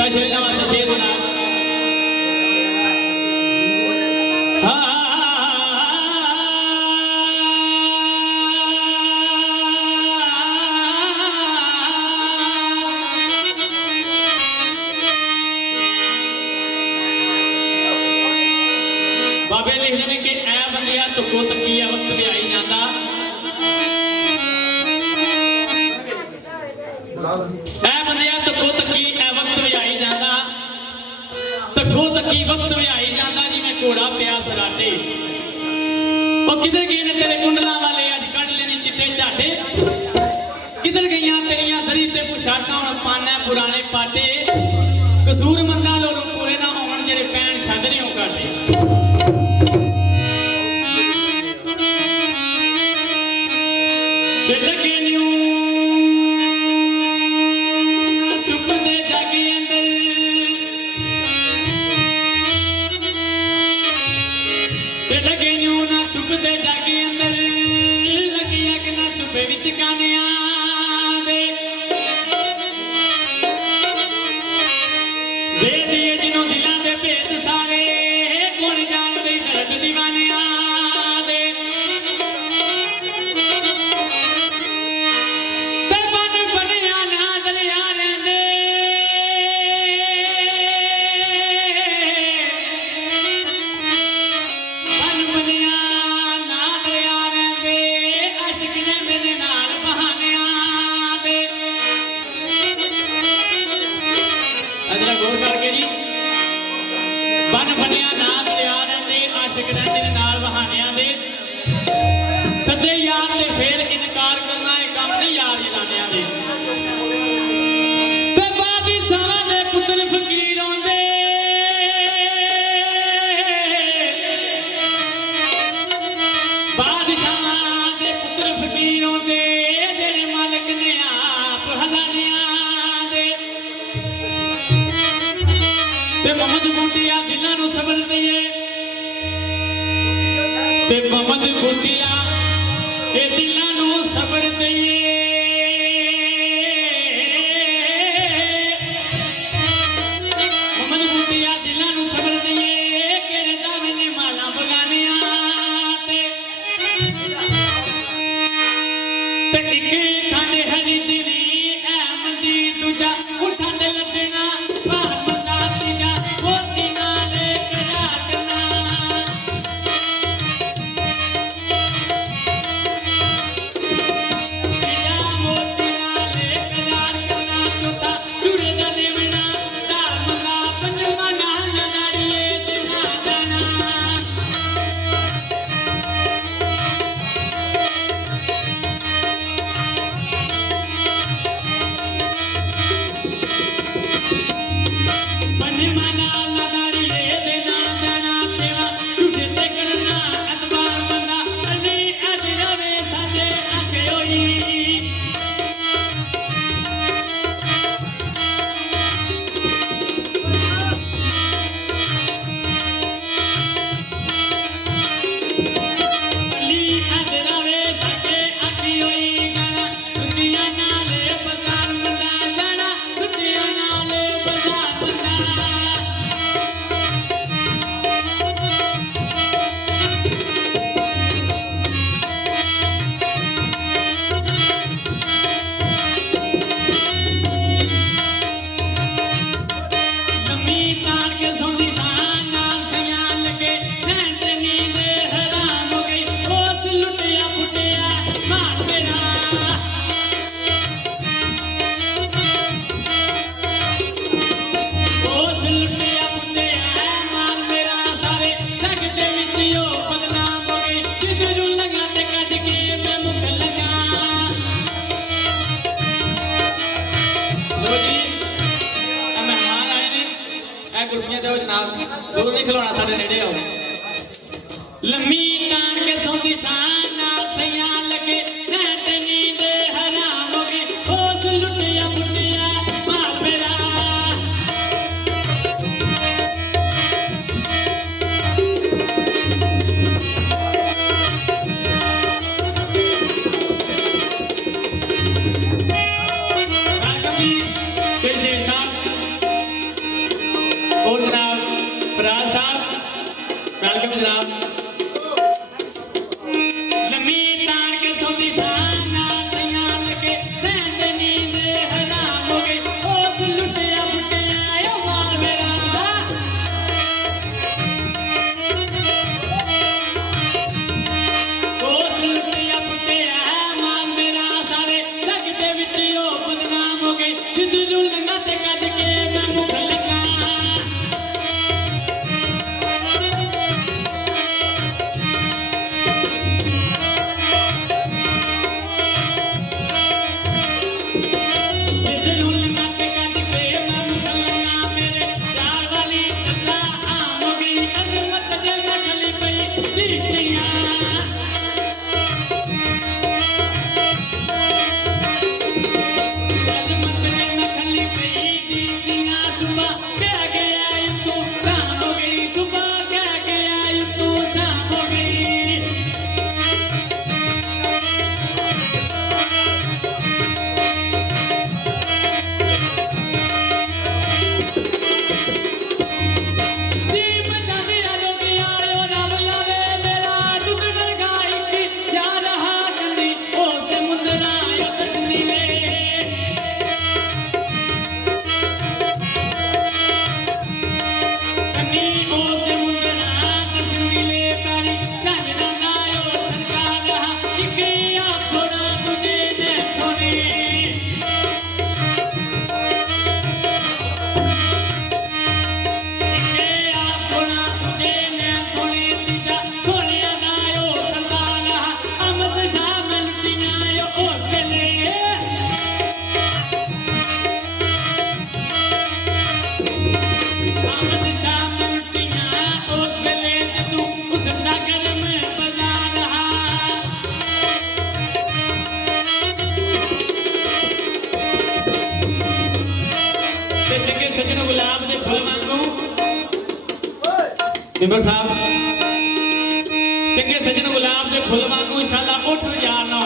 special नवा शेर बना बाबे लिखते हैं कि ऐ बंदिया तुको तकी वक्त भी आई जाता ऐ बंदिया तुको तकी वक्त भी आई जाता तको तकी वक्त भी आई जाता जिवें घोड़ा पिया सराटे वो किधर गए ने तेरे कुंडला वाले अज कढ़ लेने चिट्टे झाटे किधर गईयां तेरियां दरी ते पोशाकां हुण पाना पुराने पाटे कसूर मंदा लोग पूरे ना होण जेड़े पैण छड्ड नहीं हो करदे छुपते जागे अंदर लगिया कि ना छुपे विच कानिया दे दिए जिन्हों दिलों दे भेद सारे कौन जान दे दर्द दीवानिया दे बन बनिया ना दरिया रहंदे बन बनिया गौर करके जी बन बनिया ना दरिया रहंदे आशिक रहंदे ने नाल बहानियां दे सदे यार दे फेर इनकार करना है काम नहीं यार जलानियां दे ते बादशाहां दे पुत्र फकीर होंदे बादशाहां दे पुत्र फकीर होंदे जेड़े मालिक ने आप हजानियां ते मोहम्मद बूटिया दिलां नूं सबर दईए ते मोहम्मद बूटिया ए दिलां नूं सबर दईए मोहम्मद बूटिया दिलां नूं सबर दईए केड़े दावे ने माला बगानियां ते इक्के खाने हरी दिनी अहमदी दूजा उठा दे लदना दूर नहीं खिलौना साढ़े नेड़े आओ लम्मी तान के सौंदी सान नाल सैयां लगे नैट नींद हराम हो गई ओस लुटिया बुटिया मां मेरा दियो बदनाम हो गई जिधरू लंगा ते कज के मैं मुख लगा जिधरू लंगा ते कज के मैं मुख लगा मेरे प्यार वाली चचा आम हो गई अजमत जे मैं खली पई दीदियां गुलाब दे फुल वांगू बिंबर साहब चंगे सजन गुलाब दे फुल वांगू इंशाअल्लाह उठ यार ना